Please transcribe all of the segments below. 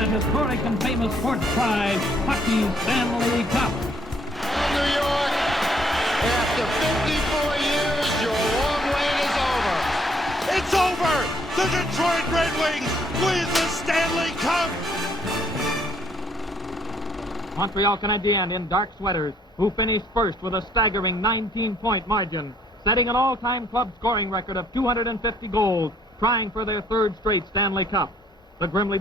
that historic and famous sports prize, Hockey's Stanley Cup. New York, after 54 years, your long wait is over. It's over! The Detroit Red Wings win the Stanley Cup! Montreal Canadiens in dark sweaters, who finished first with a staggering 19-point margin, setting an all-time club scoring record of 250 goals, trying for their third straight Stanley Cup. The grimly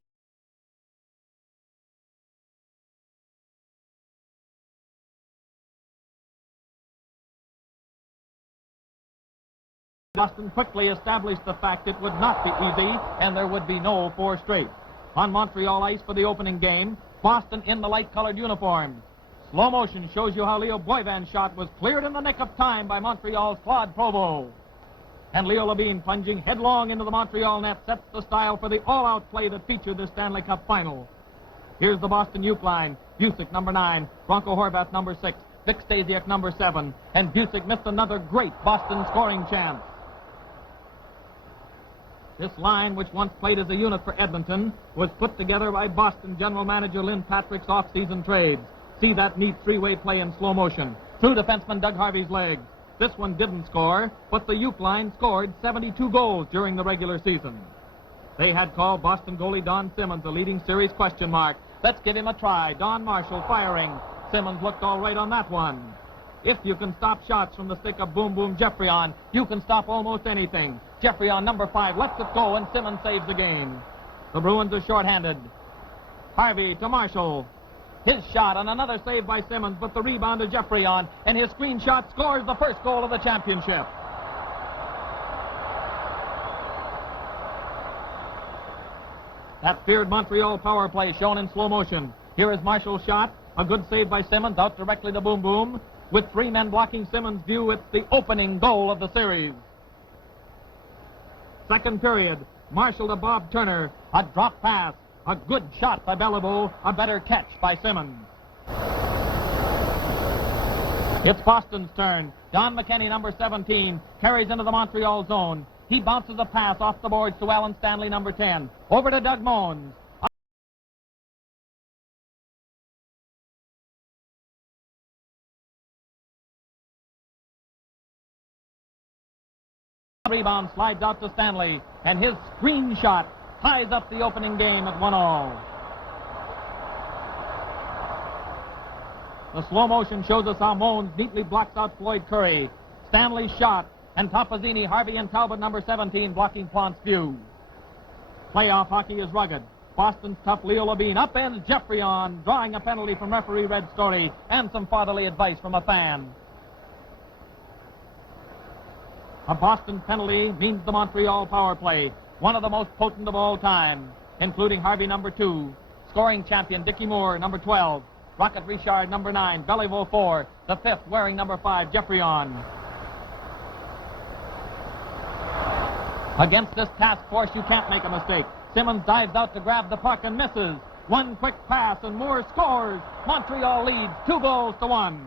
Boston quickly established the fact it would not be easy, and there would be no four straight. On Montreal ice for the opening game, Boston in the light-colored uniforms. Slow motion shows you how Leo Boivein's shot was cleared in the nick of time by Montreal's Claude Provost. And Leo Levine, plunging headlong into the Montreal net, sets the style for the all-out play that featured the Stanley Cup final. Here's the Boston Uke line. Busick, number 9. Bronco Horvath, number 6. Vic Stasiak, number 7. And Busick missed another great Boston scoring chance. This line, which once played as a unit for Edmonton, was put together by Boston general manager Lynn Patrick's off-season trades. See that neat three-way play in slow motion. Through defenseman Doug Harvey's legs. This one didn't score, but the Uke line scored 72 goals during the regular season. They had called Boston goalie Don Simmons a leading series question mark. Let's give him a try. Don Marshall firing. Simmons looked all right on that one. If you can stop shots from the stick of Boom Boom Geoffrion, you can stop almost anything. Geoffrion, number 5, lets it go, and Simmons saves the game. The Bruins are shorthanded. Harvey to Marshall. His shot and another save by Simmons, but the rebound to Geoffrion, and his screenshot scores the first goal of the championship. That feared Montreal power play shown in slow motion. Here is Marshall's shot, a good save by Simmons, out directly to Boom Boom. With 3 men blocking Simmons' view, it's the opening goal of the series. Second period, Marshall to Bob Turner, a drop pass, a good shot by Beliveau, a better catch by Simmons. It's Boston's turn. Don McKenney, number 17, carries into the Montreal zone. He bounces a pass off the boards to Alan Stanley, number 10. Over to Doug Moens. Rebound slides out to Stanley, and his screen shot ties up the opening game at 1-1. The slow motion shows us how Moens neatly blocks out Floyd Curry. Stanley's shot, and Topazzini, Harvey, and Talbot, number 17, blocking Plant's view. Playoff hockey is rugged. Boston's tough Leo Levine upends Geoffrion, drawing a penalty from referee Red Story, and some fatherly advice from a fan. A Boston penalty means the Montreal power play, one of the most potent of all time, including Harvey, number 2, scoring champion Dickie Moore, number 12, Rocket Richard, number 9, Beliveau 4, the 5th wearing number 5, Geoffrion. Against this task force, you can't make a mistake. Simmons dives out to grab the puck and misses. One quick pass and Moore scores. Montreal leads 2-1.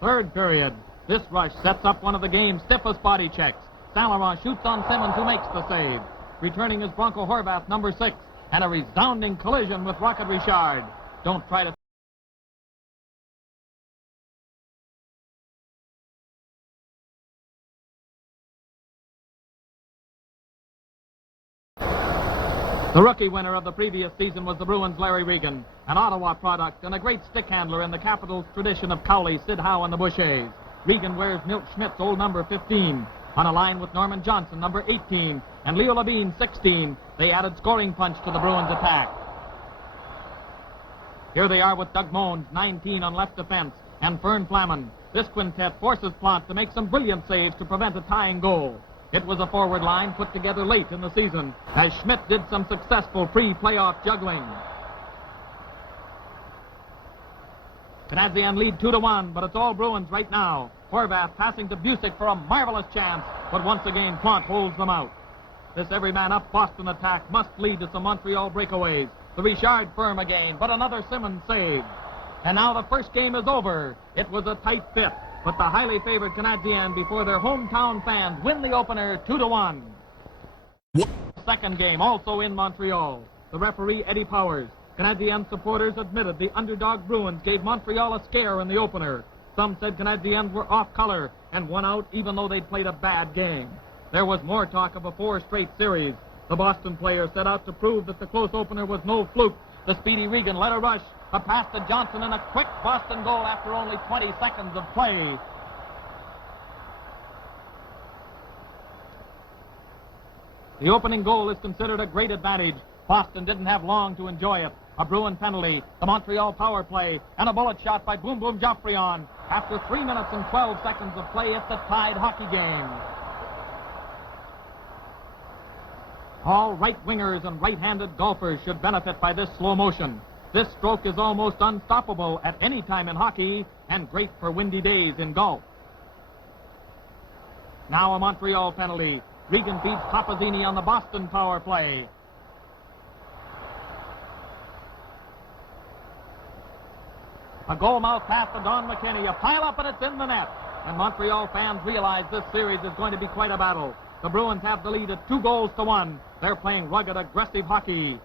Third period. This rush sets up one of the game's stiffest body checks. Saint-Laurent shoots on Simmons, who makes the save. Returning is Bronco Horvath, number 6, and a resounding collision with Rocket Richard. Don't try to... The rookie winner of the previous season was the Bruins' Larry Regan, an Ottawa product and a great stick handler in the Capital's tradition of Cowley, Sid Howe, and the Bouchers. Regan wears Milt Schmidt's old number 15. On a line with Norman Johnson, number 18, and Leo Levine, 16, they added scoring punch to the Bruins' attack. Here they are with Doug Moens, 19, on left defense, and Fern Flaman. This quintet forces Plant to make some brilliant saves to prevent a tying goal. It was a forward line put together late in the season, as Schmidt did some successful pre-playoff juggling. Canadiens lead 2-1, but it's all Bruins right now. Horvath passing to Busick for a marvelous chance, but once again Plant holds them out. This every-man-up Boston attack must lead to some Montreal breakaways. The Richard firm again, but another Simmons save. And now the first game is over. It was a tight fit, but the highly favored Canadiens, before their hometown fans, win the opener 2-1. Second game, also in Montreal. The referee, Eddie Powers. Canadiens supporters admitted the underdog Bruins gave Montreal a scare in the opener. Some said Canadiens were off color and won out even though they'd played a bad game. There was more talk of a 4-straight series. The Boston players set out to prove that the close opener was no fluke. The speedy Regan led a rush, a pass to Johnson, and a quick Boston goal after only 20 seconds of play. The opening goal is considered a great advantage. Boston didn't have long to enjoy it. A Bruin penalty, the Montreal power play, and a bullet shot by Boom Boom Geoffrion. After 3 minutes and 12 seconds of play, it's a tied hockey game. All right-wingers and right-handed golfers should benefit by this slow motion. This stroke is almost unstoppable at any time in hockey and great for windy days in golf. Now a Montreal penalty. Regan feeds Topazzini on the Boston power play. A goal mouth pass to Don McKinney. A pile up and it's in the net. And Montreal fans realize this series is going to be quite a battle. The Bruins have the lead at 2-1. They're playing rugged, aggressive hockey.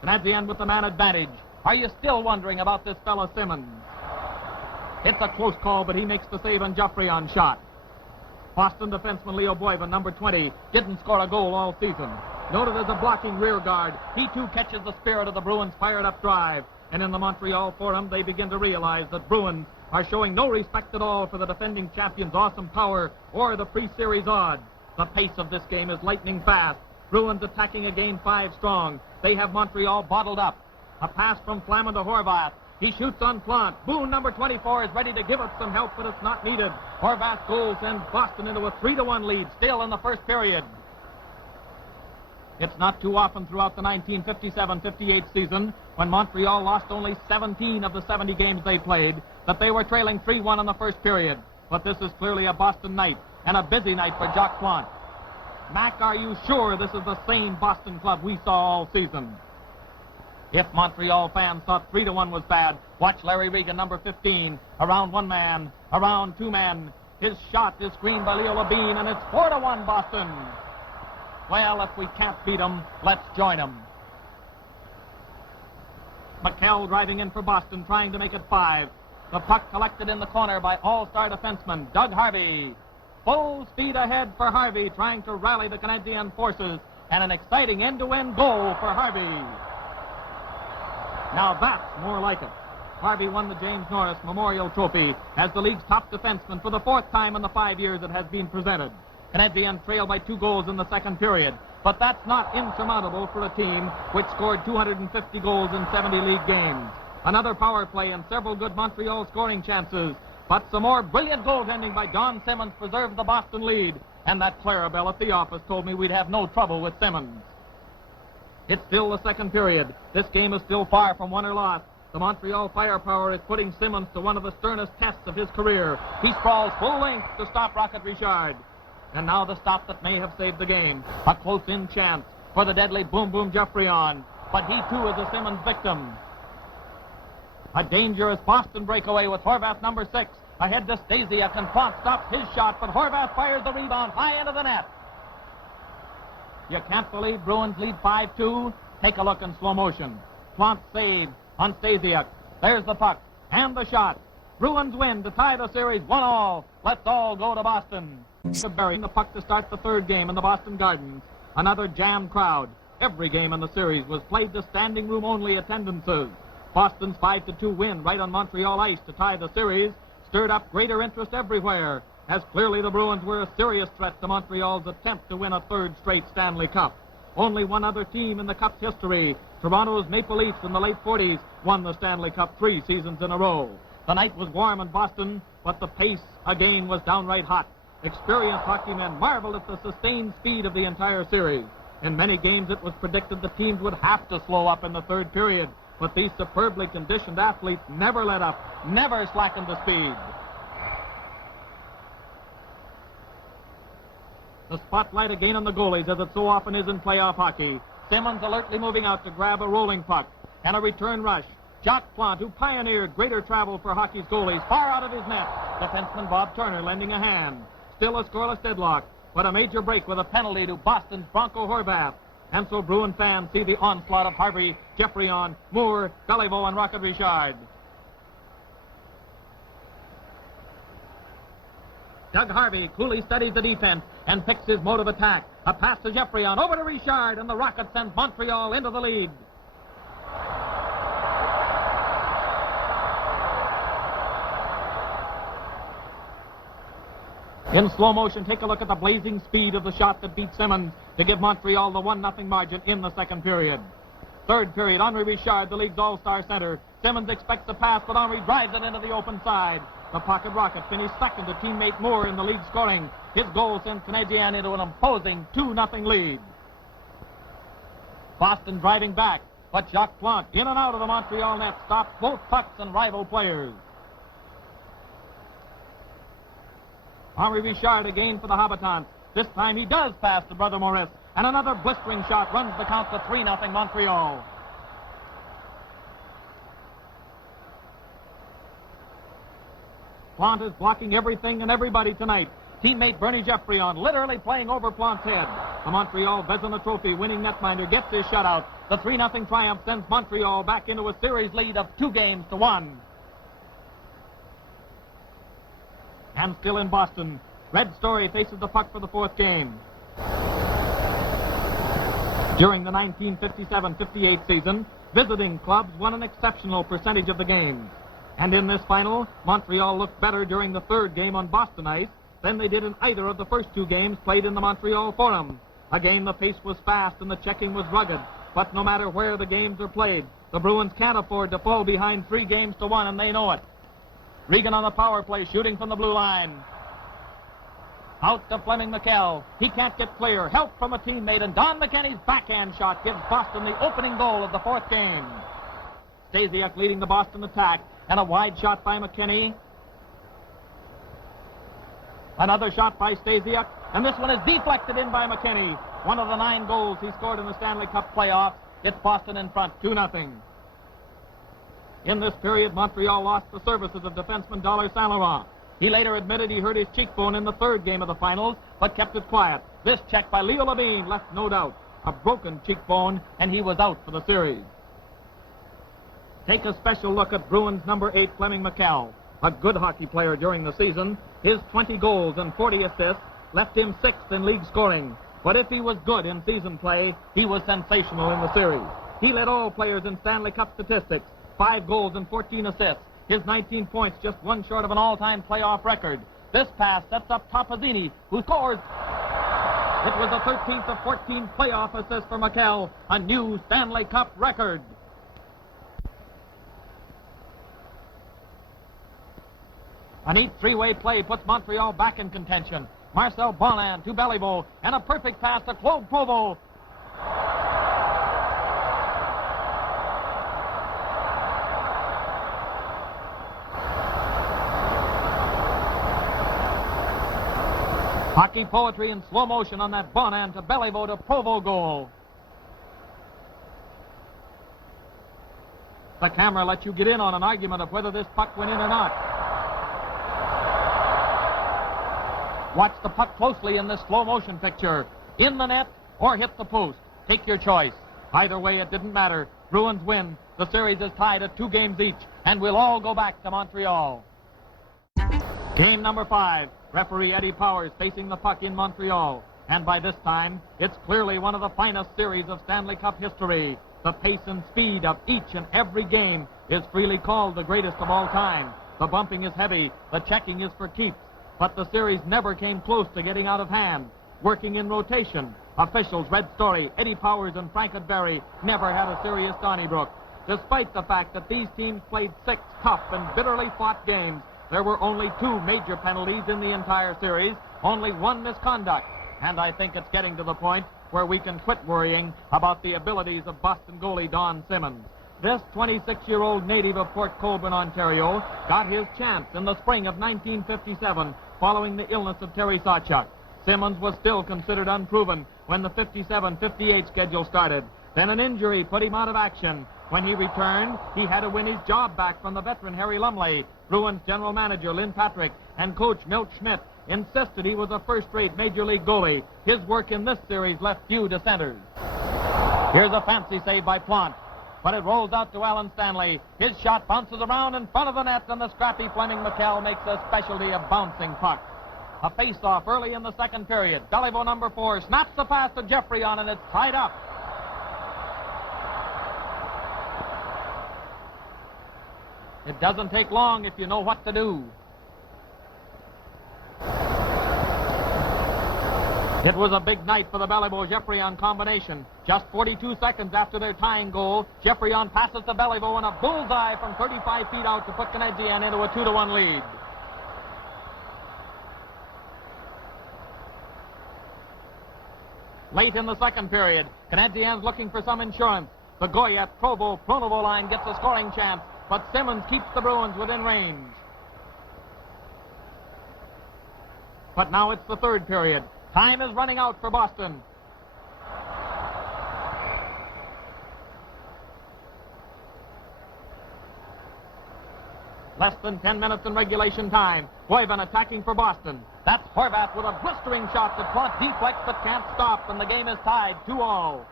Canadien with the man advantage. Are you still wondering about this fella Simmons? It's a close call, but he makes the save on Geoffrion shot. Boston defenseman Leo Boivin, number 20, didn't score a goal all season. Noted as a blocking rear guard, he too catches the spirit of the Bruins' fired-up drive. And in the Montreal Forum, they begin to realize that Bruins are showing no respect at all for the defending champions' awesome power or the pre-series odds. The pace of this game is lightning fast. Bruins attacking again 5 strong. They have Montreal bottled up. A pass from Flammen to Horvath. He shoots on Plante. Boone, number 24, is ready to give it some help, but it's not needed. Horvath's goal sends Boston into a 3-1 lead, still in the first period. It's not too often throughout the 1957-58 season, when Montreal lost only 17 of the 70 games they played, that they were trailing 3-1 in the first period. But this is clearly a Boston night, and a busy night for Jacques Plante. Mac, are you sure this is the same Boston club we saw all season? If Montreal fans thought 3-1 was bad, watch Larry Regan, number 15, around 1 man, around 2 men. His shot is screened by Leo Labine, and it's 4-1 Boston. Well, if we can't beat them, let's join them. McKell driving in for Boston, trying to make it 5. The puck collected in the corner by all-star defenseman Doug Harvey. Full speed ahead for Harvey, trying to rally the Canadian forces, and an exciting end-to-end goal for Harvey. Now that's more like it. Harvey won the James Norris Memorial Trophy as the league's top defenseman for the 4th time in the 5 years it has been presented. Canadiens trail by 2 goals in the second period, but that's not insurmountable for a team which scored 250 goals in 70 league games. Another power play and several good Montreal scoring chances, but some more brilliant goaltending by Don Simmons preserved the Boston lead, and that Clarabelle at the office told me we'd have no trouble with Simmons. It's still the second period. This game is still far from won or lost. The Montreal firepower is putting Simmons to one of the sternest tests of his career. He sprawls full length to stop Rocket Richard. And now the stop that may have saved the game. A close-in chance for the deadly Boom Boom Geoffrion. But he, too, is a Simmons victim. A dangerous Boston breakaway with Horvath, number 6. Ahead to Stasiak, and Plante stops his shot, but Horvath fires the rebound high into the net. You can't believe Bruins lead 5-2? Take a look in slow motion. Plante saved on Stasiak. There's the puck and the shot. Bruins win to tie the series 1-1. Let's all go to Boston. Burying the puck to start the third game in the Boston Gardens. Another jammed crowd. Every game in the series was played to standing room only attendances. Boston's 5-2 win right on Montreal ice to tie the series stirred up greater interest everywhere, as clearly the Bruins were a serious threat to Montreal's attempt to win a 3rd straight Stanley Cup. Only one other team in the Cup's history, Toronto's Maple Leafs in the late 40s, won the Stanley Cup 3 seasons in a row. The night was warm in Boston, but the pace again was downright hot. Experienced hockeymen marveled at the sustained speed of the entire series. In many games, it was predicted the teams would have to slow up in the third period, but these superbly conditioned athletes never let up, never slackened the speed. The spotlight again on the goalies, as it so often is in playoff hockey. Simmons alertly moving out to grab a rolling puck, and a return rush. Jacques Plante, who pioneered greater travel for hockey's goalies, far out of his net. Defenseman Bob Turner lending a hand. Still a scoreless deadlock, but a major break with a penalty to Boston's Bronco Horvath. And so Bruin fans see the onslaught of Harvey, Geoffrion, Moore, Beliveau, and Rocket Richard. Doug Harvey coolly studies the defense and picks his mode of attack. A pass to Geoffrion, over to Richard, and the Rocket sends Montreal into the lead. In slow motion, take a look at the blazing speed of the shot that beat Simmons to give Montreal the 1-0 margin in the second period. Third period, Henri Richard, the league's all-star center. Simmons expects the pass, but Henri drives it into the open side. The pocket Rocket finished second to teammate Moore in the lead scoring. His goal sends Canadien into an imposing 2-0 lead. Boston driving back, but Jacques Plante, in and out of the Montreal net, stops both pucks and rival players. Henri Richard again for the Habitants. This time he does pass to Brother Maurice, and another blistering shot runs the count to 3-0 Montreal. Plante is blocking everything and everybody tonight. Teammate Bernie Geoffrion literally playing over Plante's head. The Montreal Vezina Trophy winning netminder gets his shutout. The 3-0 triumph sends Montreal back into a series lead of 2-1. And still in Boston, Red Story faces the puck for the fourth game. During the 1957-58 season, visiting clubs won an exceptional percentage of the games. And in this final, Montreal looked better during the third game on Boston ice than they did in either of the first two games played in the Montreal Forum. Again, the pace was fast and the checking was rugged. But no matter where the games are played, the Bruins can't afford to fall behind 3-1, and they know it. Regan on the power play, shooting from the blue line. Out to Fleming McKell. He can't get clear. Help from a teammate, and Don McKenney's backhand shot gives Boston the opening goal of the fourth game. Stasiak leading the Boston attack, and a wide shot by McKenney. Another shot by Stasiak, and this one is deflected in by McKenney. One of the 9 goals he scored in the Stanley Cup playoffs. It's Boston in front, 2-0. In this period, Montreal lost the services of defenseman Dollar Saint Laurent. He later admitted he hurt his cheekbone in the third game of the finals, but kept it quiet. This check by Leo Levine left no doubt. A broken cheekbone, and he was out for the series. Take a special look at Bruins number 8, Fleming McKell. A good hockey player during the season. His 20 goals and 40 assists left him 6th in league scoring. But if he was good in season play, he was sensational in the series. He led all players in Stanley Cup statistics. 5 goals and 14 assists. His 19 points just one short of an all-time playoff record. This pass sets up Topazzini, who scores. It was the 13th of 14 playoff assists for McKell, a new Stanley Cup record. A neat 3-way play puts Montreal back in contention. Marcel Bonin to Beliveau, and a perfect pass to Claude Provost. Hockey poetry in slow motion on that Bonin to Beliveau to Provost goal. The camera lets you get in on an argument of whether this puck went in or not. Watch the puck closely in this slow motion picture. In the net or hit the post. Take your choice. Either way, it didn't matter. Bruins win. The series is tied at 2 games each, and we'll all go back to Montreal. Game number 5. Referee Eddie Powers facing the puck in Montreal. And by this time, it's clearly one of the finest series of Stanley Cup history. The pace and speed of each and every game is freely called the greatest of all time. The bumping is heavy. The checking is for keeps. But the series never came close to getting out of hand. Working in rotation, officials Red Story, Eddie Powers, and Frank Berry never had a serious Donnybrook. Despite the fact that these teams played 6 tough and bitterly fought games, there were only 2 major penalties in the entire series, only 1 misconduct. And I think it's getting to the point where we can quit worrying about the abilities of Boston goalie Don Simmons. This 26-year-old native of Port Colborne, Ontario, got his chance in the spring of 1957 following the illness of Terry Sawchuk. Simmons was still considered unproven when the 57-58 schedule started. Then an injury put him out of action. When he returned, he had to win his job back from the veteran Harry Lumley, Bruins general manager Lynn Patrick, and coach Milt Schmidt insisted he was a first-rate Major League goalie. His work in this series left few dissenters. Here's a fancy save by Plante, but it rolls out to Alan Stanley. His shot bounces around in front of the net, and the scrappy Fleming McKell makes a specialty of bouncing pucks. A face-off early in the second period. Beliveau number 4 snaps the pass to Geoffrion, and it's tied up. It doesn't take long if you know what to do. It was a big night for the Beliveau-Geoffrion combination. Just 42 seconds after their tying goal, Geoffrion passes to Beliveau and a bullseye from 35 feet out to put Canadien into a 2-1 lead. Late in the second period, Canadien's looking for some insurance. The Goyette, Provo, Pronovo line gets a scoring chance, but Simmons keeps the Bruins within range. But now it's the third period. Time is running out for Boston. Less than 10 minutes in regulation time. Koivu attacking for Boston. That's Horvat with a blistering shot that Plante deflects but can't stop, and the game is tied 2-2.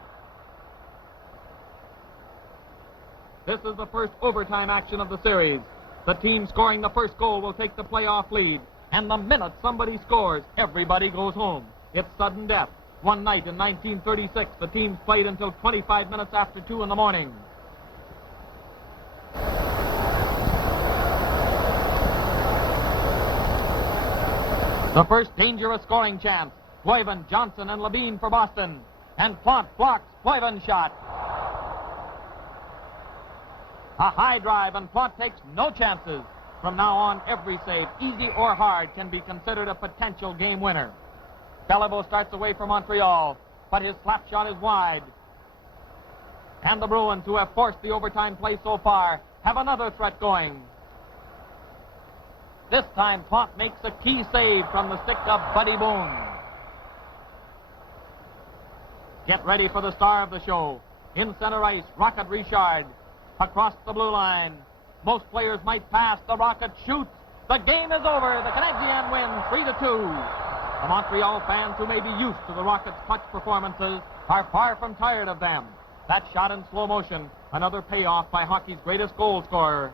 This is the first overtime action of the series. The team scoring the first goal will take the playoff lead. And the minute somebody scores, everybody goes home. It's sudden death. One night in 1936, the teams played until 25 minutes after 2 in the morning. The first dangerous scoring chance. Koivu, Johnson, and Labine for Boston. And Plante blocks Koivu's shot. A high drive, and Plante takes no chances. From now on, every save, easy or hard, can be considered a potential game winner. Beliveau starts away from Montreal, but his slap shot is wide. And the Bruins, who have forced the overtime play so far, have another threat going. This time, Plante makes a key save from the stick of Buddy Boone. Get ready for the star of the show. In center ice, Rocket Richard. Across the blue line. Most players might pass. The Rocket shoots. The game is over. The Canadiens win 3-2. The Montreal fans, who may be used to the Rockets' clutch performances, are far from tired of them. That shot in slow motion, another payoff by hockey's greatest goal scorer.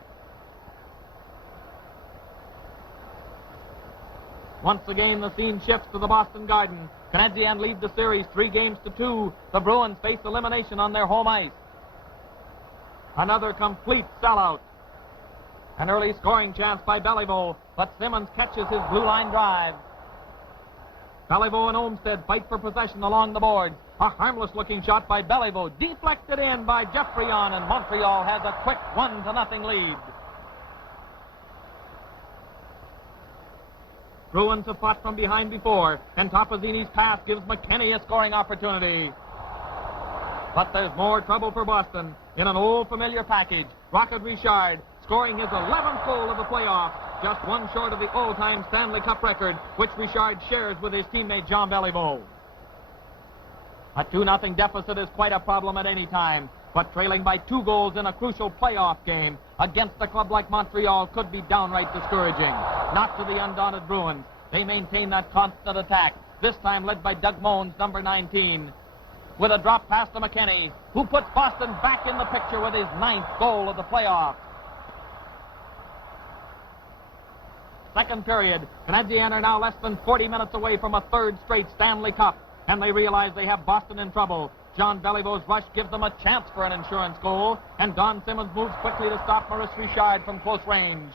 Once again, the scene shifts to the Boston Garden. Canadiens lead the series 3-2. The Bruins face elimination on their home ice. Another complete sellout. An early scoring chance by Beliveau, but Simmons catches his blue line drive. Beliveau and Olmsted fight for possession along the boards. A harmless-looking shot by Beliveau, deflected in by Geoffrion, and Montreal has a quick 1-0 lead. Bruins have fought from behind before, and Topazzini's pass gives McKinney a scoring opportunity. But there's more trouble for Boston in an old familiar package. Rocket Richard scoring his 11th goal of the playoffs, just one short of the all-time Stanley Cup record, which Richard shares with his teammate Jean Beliveau. A 2-0 deficit is quite a problem at any time, but trailing by 2 goals in a crucial playoff game against a club like Montreal could be downright discouraging. Not to the undaunted Bruins. They maintain that constant attack, this time led by Doug Moens, number 19. With a drop pass to McKinney, who puts Boston back in the picture with his 9th goal of the playoffs. Second period, Canadiens are now less than 40 minutes away from a third straight Stanley Cup, and they realize they have Boston in trouble. John Beliveau's rush gives them a chance for an insurance goal, and Don Simmons moves quickly to stop Maurice Richard from close range.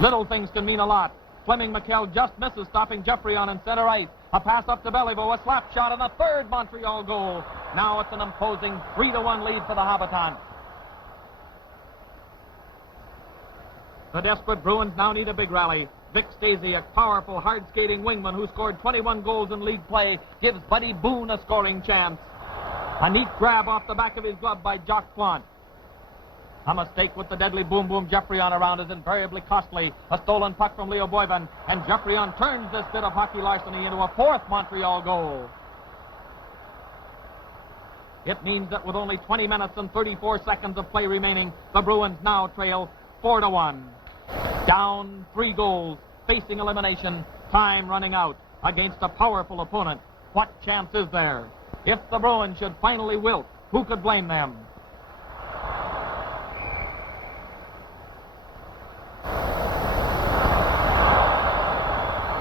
Little things can mean a lot. Fleming McKell just misses stopping Geoffrion in center ice. A pass up to Beliveau, a slap shot, and a third Montreal goal. Now it's an imposing 3-1 lead for the Habitants. The desperate Bruins now need a big rally. Vic Stacey, a powerful, hard-skating wingman who scored 21 goals in league play, gives Buddy Boone a scoring chance. A neat grab off the back of his glove by Jacques Plante. A mistake with the deadly Boom Boom Geoffrion around is invariably costly. A stolen puck from Leo Boivin, and Geoffrion turns this bit of hockey larceny into a 4th Montreal goal. It means that with only 20 minutes and 34 seconds of play remaining, the Bruins now trail 4-1. Down 3 goals, facing elimination, time running out against a powerful opponent. What chance is there? If the Bruins should finally wilt, who could blame them?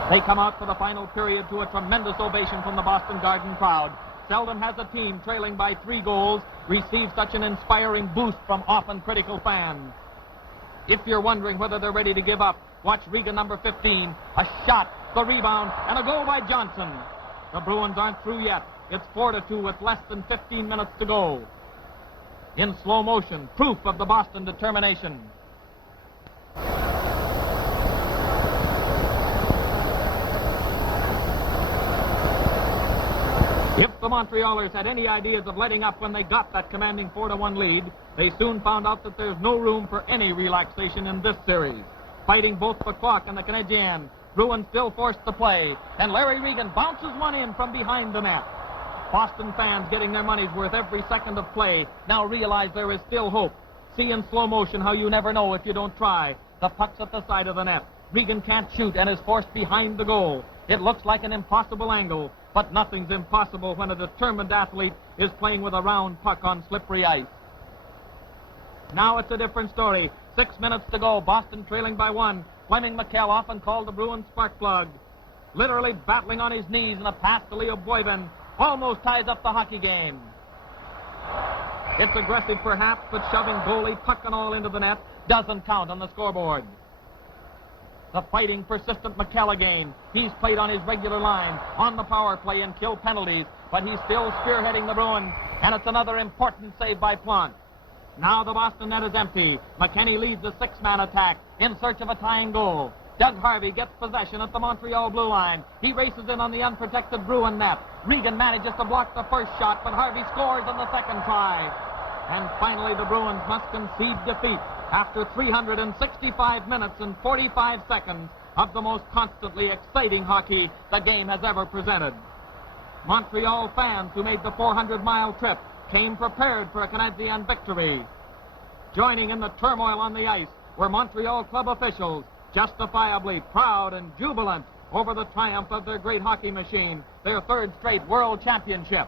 They come out for the final period to a tremendous ovation from the Boston Garden crowd. Seldom has a team trailing by 3 goals received such an inspiring boost from often critical fans. If you're wondering whether they're ready to give up, watch Riga number 15. A shot, the rebound, and a goal by Johnson. The Bruins aren't through yet. It's 4-2 with less than 15 minutes to go. In slow motion, proof of the Boston determination. If the Montrealers had any ideas of letting up when they got that commanding 4-1 lead, they soon found out that there's no room for any relaxation in this series. Fighting both the clock and the Canadiens, Bruins still forced the play, and Larry Regan bounces one in from behind the net. Boston fans, getting their money's worth every second of play, now realize there is still hope. See in slow motion how you never know if you don't try. The puck's at the side of the net. Regan can't shoot and is forced behind the goal. It looks like an impossible angle, but nothing's impossible when a determined athlete is playing with a round puck on slippery ice. Now it's a different story. 6 minutes to go, Boston trailing by 1. Fleming McKell, often called the Bruins spark plug, literally battling on his knees, and a pass to Leo Boivin almost ties up the hockey game. It's aggressive perhaps, but shoving goalie, puck and all into the net doesn't count on the scoreboard. The fighting, persistent McKell again. He's played on his regular line, on the power play and kill penalties, but he's still spearheading the Bruins, and it's another important save by Plante. Now the Boston net is empty. McKenny leads the 6-man attack in search of a tying goal. Doug Harvey gets possession at the Montreal blue line. He races in on the unprotected Bruin net. Regan manages to block the first shot, but Harvey scores on the second try. And finally, the Bruins must concede defeat after 365 minutes and 45 seconds of the most constantly exciting hockey the game has ever presented. Montreal fans who made the 400-mile trip came prepared for a Canadien victory. Joining in the turmoil on the ice were Montreal club officials, justifiably proud and jubilant over the triumph of their great hockey machine, their 3rd straight world championship.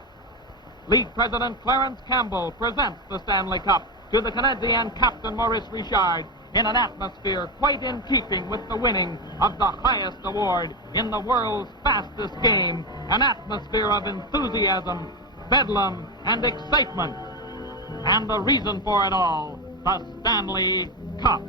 League President Clarence Campbell presents the Stanley Cup to the Canadien captain Maurice Richard in an atmosphere quite in keeping with the winning of the highest award in the world's fastest game, an atmosphere of enthusiasm, bedlam, and excitement. And the reason for it all, the Stanley Cup.